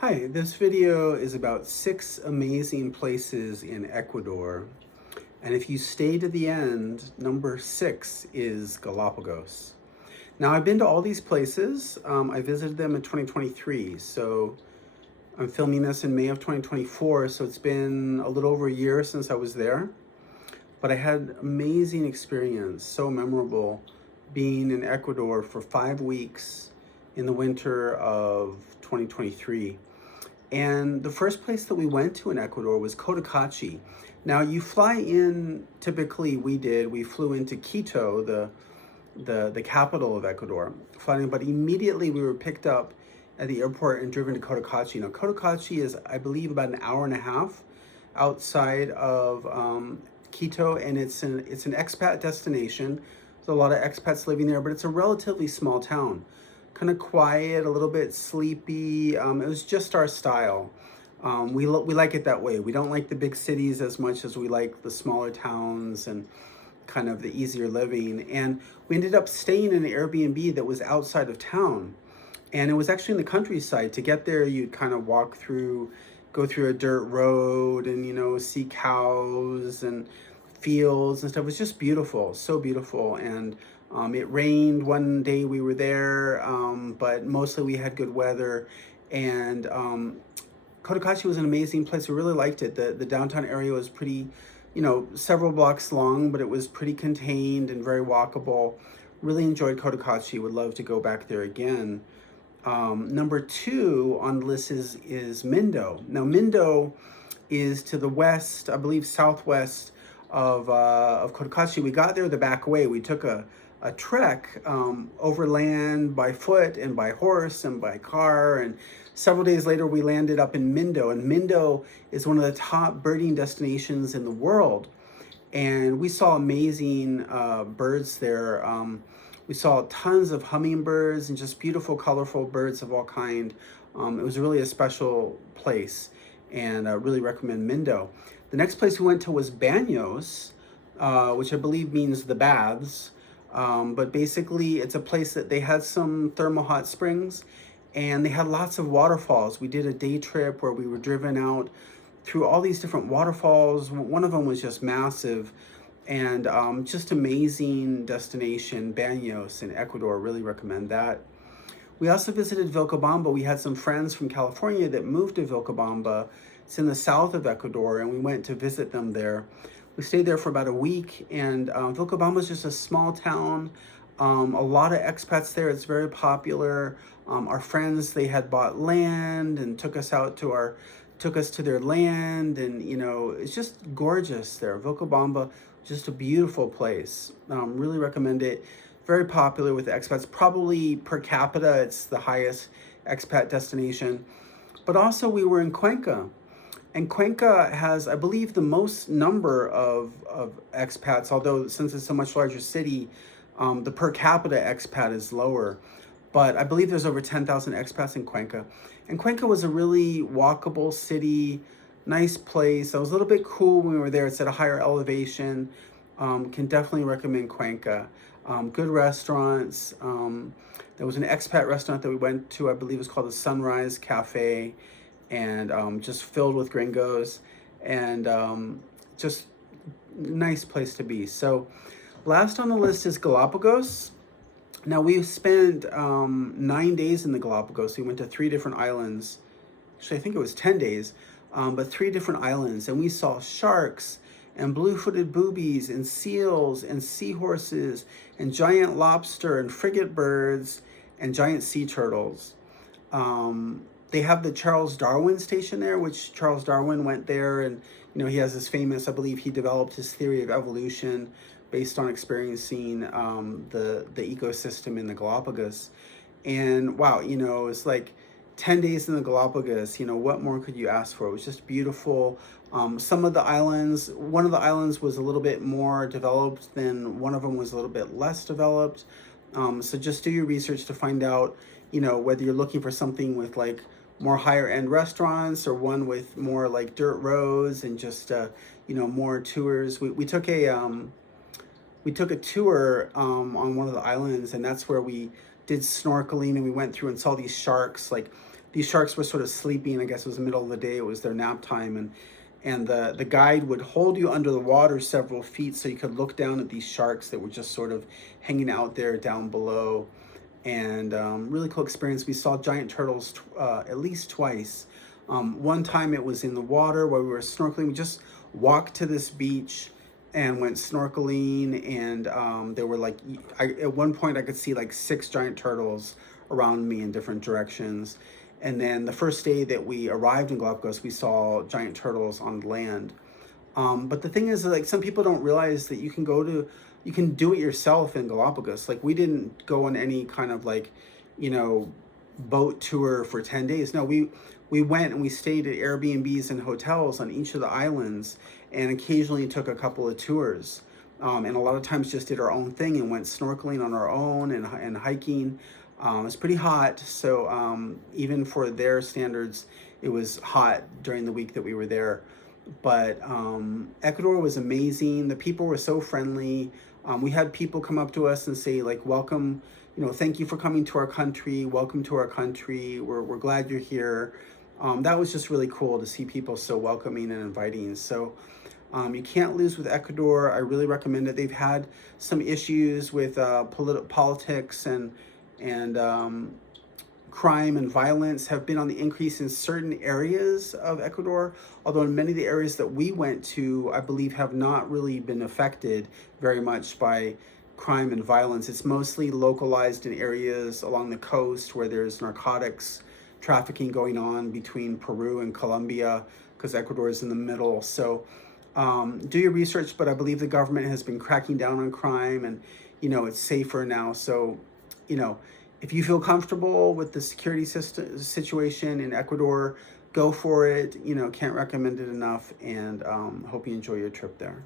Hi, this video is about 6 amazing places in Ecuador. And if you stay to the end, number 6 is Galapagos. Now, I've been to all these places. I visited them in 2023. So I'm filming this in May of 2024. So it's been a little over a year since I was there. But I had amazing experience, so memorable, being in Ecuador for 5 weeks in the winter of 2023. And the first place that we went to in Ecuador was Cotacachi. Now you fly in, typically we flew into Quito, the capital of Ecuador, flying, but immediately we were picked up at the airport and driven to Cotacachi. Now Cotacachi is, I believe, about an hour and a half outside of Quito, and it's an expat destination. There's a lot of expats living there, but it's a relatively small town, kind of quiet, a little bit sleepy. It was just our style. We like it that way. We don't like the big cities as much as we like the smaller towns and kind of the easier living. And we ended up staying in an Airbnb that was outside of town. And it was actually in the countryside. To get there, you'd kind of go through a dirt road and, see cows and fields and stuff. It was just beautiful, so beautiful. And it rained one day we were there, but mostly we had good weather. And Cotacachi was an amazing place. We really liked it. The downtown area was pretty, several blocks long, but it was pretty contained and very walkable. Really enjoyed Cotacachi. Would love to go back there again. Number 2 on the list is Mindo. Now, Mindo is to the west, I believe southwest of Cotacachi. We got there the back way. We took a trek overland by foot and by horse and by car. And several days later, we landed up in Mindo. And Mindo is one of the top birding destinations in the world. And we saw amazing birds there. We saw tons of hummingbirds and just beautiful, colorful birds of all kind. It was really a special place, and I really recommend Mindo. The next place we went to was Banos, which I believe means the baths. But basically, it's a place that they had some thermal hot springs, and they had lots of waterfalls. We did a day trip where we were driven out through all these different waterfalls. One of them was just massive, and just amazing destination. Banos in Ecuador, really recommend that. We also visited Vilcabamba. We had some friends from California that moved to Vilcabamba. It's in the south of Ecuador, and we went to visit them there. We stayed there for about a week, and Vilcabamba is just a small town. A lot of expats there. It's very popular. Our friends, they had bought land and took us to their land, and it's just gorgeous there. Vilcabamba, just a beautiful place. Really recommend it. Very popular with expats. Probably per capita, it's the highest expat destination. But also, we were in Cuenca, and Cuenca has, I believe, the most number of expats. Although since it's a much larger city, the per capita expat is lower. But I believe there's over 10,000 expats in Cuenca. And Cuenca was a really walkable city, nice place. It was a little bit cool when we were there. It's at a higher elevation. Can definitely recommend Cuenca. Good restaurants. There was an expat restaurant that we went to, I believe it was called the Sunrise Cafe, and just filled with gringos, and just nice place to be. So last on the list is Galapagos. Now, we spent 9 days in the Galapagos. We went to 3 different islands. Actually, I think it was 10 days, but 3 different islands. And we saw sharks and blue-footed boobies and seals and seahorses and giant lobster and frigate birds and giant sea turtles. They have the Charles Darwin station there, which Charles Darwin went there, and he has this famous, I believe he developed his theory of evolution based on experiencing the ecosystem in the Galapagos. And wow, it's like 10 days in the Galapagos. What more could you ask for? It was just beautiful. Some of the islands, one of the islands was a little bit more developed than one of them was a little bit less developed. So just do your research to find out, whether you're looking for something with like more higher end restaurants or one with more like dirt roads and just, more tours. We took a tour on one of the islands, and that's where we did snorkeling, and we went through and saw these sharks. Like, these sharks were sort of sleeping. I guess it was the middle of the day. It was their nap time, and the guide would hold you under the water several feet so you could look down at these sharks that were just sort of hanging out there down below. And really cool experience. We saw giant turtles at least twice. One time it was in the water while we were snorkeling. We just walked to this beach and went snorkeling, and there were like, at one point I could see like 6 giant turtles around me in different directions. And then the first day that we arrived in Galapagos, we saw giant turtles on land. But the thing is, like, some people don't realize that you can do it yourself in Galapagos. Like, we didn't go on any kind of like, you know, boat tour for 10 days. No, we went and we stayed at Airbnbs and hotels on each of the islands, and occasionally took a couple of tours. And a lot of times just did our own thing and went snorkeling on our own and hiking. It's pretty hot, so even for their standards, it was hot during the week that we were there. But Ecuador was amazing. The people were so friendly. We had people come up to us and say, like, welcome, you know, thank you for coming to our country. Welcome to our country. We're glad you're here. That was just really cool to see people so welcoming and inviting. So you can't lose with Ecuador. I really recommend it. They've had some issues with politics and crime and violence have been on the increase in certain areas of Ecuador, although in many of the areas that we went to, I believe, have not really been affected very much by crime and violence. It's mostly localized in areas along the coast where there's narcotics trafficking going on between Peru and Colombia, because Ecuador is in the middle. So do your research, but I believe the government has been cracking down on crime, and, you know, it's safer now. So, you know, if you feel comfortable with the security situation in Ecuador, go for it. You know, can't recommend it enough, and hope you enjoy your trip there.